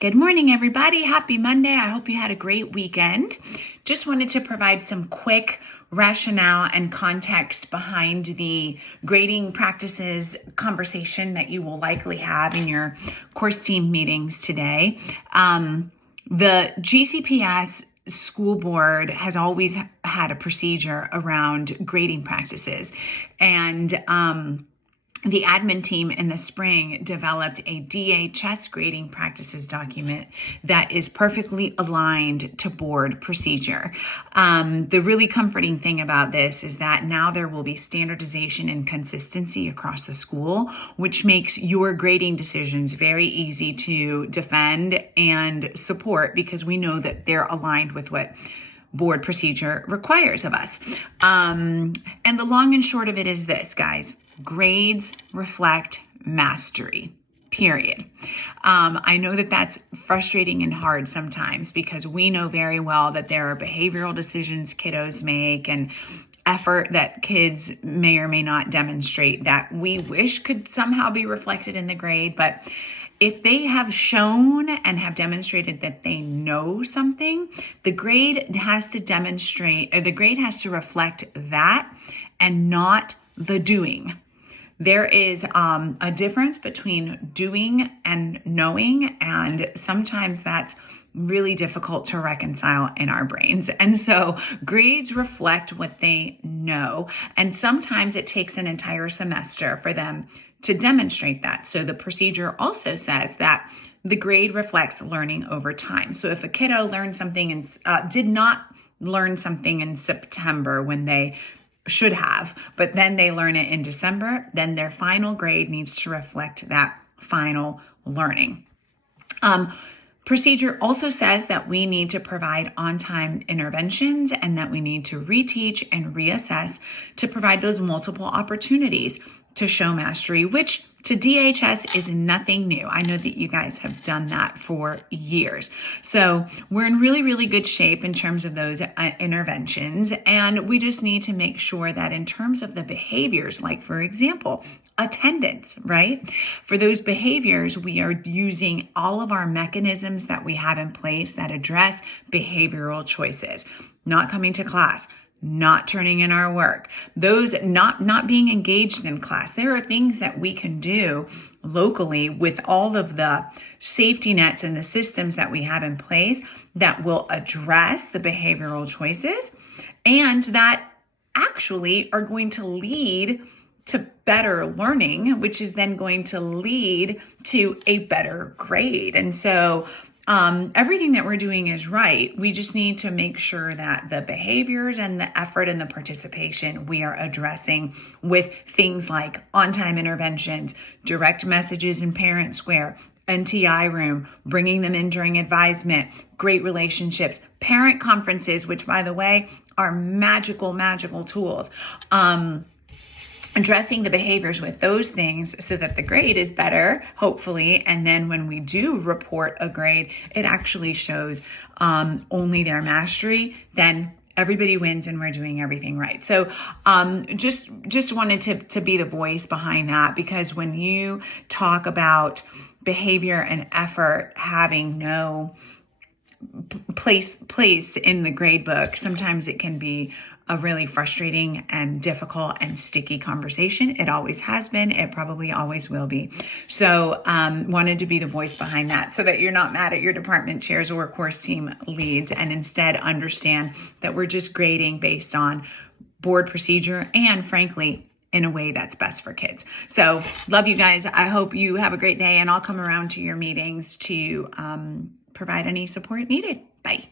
Good morning, everybody. Happy Monday. I hope you had a great weekend. Just wanted to provide some quick rationale and context behind the grading practices conversation that you will likely have in your course team meetings today. The GCPS school board has always had a procedure around grading practices, and the admin team in the spring developed a DHS grading practices document that is perfectly aligned to board procedure. The really comforting thing about this is that now there will be standardization and consistency across the school, which makes your grading decisions very easy to defend and support because we know that they're aligned with what board procedure requires of us. And the long and short of it is this, guys. Grades reflect mastery, period. I know that that's frustrating and hard sometimes because we know very well that there are behavioral decisions kiddos make and effort that kids may or may not demonstrate that we wish could somehow be reflected in the grade. But if they have shown and have demonstrated that they know something, the grade has to demonstrate, or the grade has to reflect that and not the doing. There is a difference between doing and knowing, and sometimes that's really difficult to reconcile in our brains. And so grades reflect what they know, and sometimes it takes an entire semester for them to demonstrate that. So the procedure also says that the grade reflects learning over time. So if a kiddo learned something and did not learn something in September when they should have, but then they learn it in December, then their final grade needs to reflect that final learning. Procedure also says that we need to provide on-time interventions and that we need to reteach and reassess to provide those multiple opportunities to show mastery, which to DHS is nothing new. I know that you guys have done that for years. So we're in really, really good shape in terms of those interventions. And we just need to make sure that in terms of the behaviors, like for example, attendance, right? For those behaviors, we are using all of our mechanisms that we have in place that address behavioral choices, not coming to class, not turning in our work, those not being engaged in class. There are things that we can do locally with all of the safety nets and the systems that we have in place that will address the behavioral choices and that actually are going to lead to better learning, which is then going to lead to a better grade. And so everything that we're doing is right. We just need to make sure that the behaviors and the effort and the participation we are addressing with things like on-time interventions, direct messages in Parent Square, NTI room, bringing them in during advisement, great relationships, parent conferences, which by the way, are magical, magical tools. Addressing the behaviors with those things so that the grade is better, hopefully. And then when we do report a grade, it actually shows only their mastery, then everybody wins and we're doing everything right. So just wanted to be the voice behind that, because when you talk about behavior and effort having no place in the grade book, sometimes it can be a really frustrating and difficult and sticky conversation. It always has been. It probably always will be. So wanted to be the voice behind that so that you're not mad at your department chairs or course team leads, and instead understand that we're just grading based on board procedure and frankly, in a way that's best for kids. So love you guys. I hope you have a great day, and I'll come around to your meetings to provide any support needed. Bye.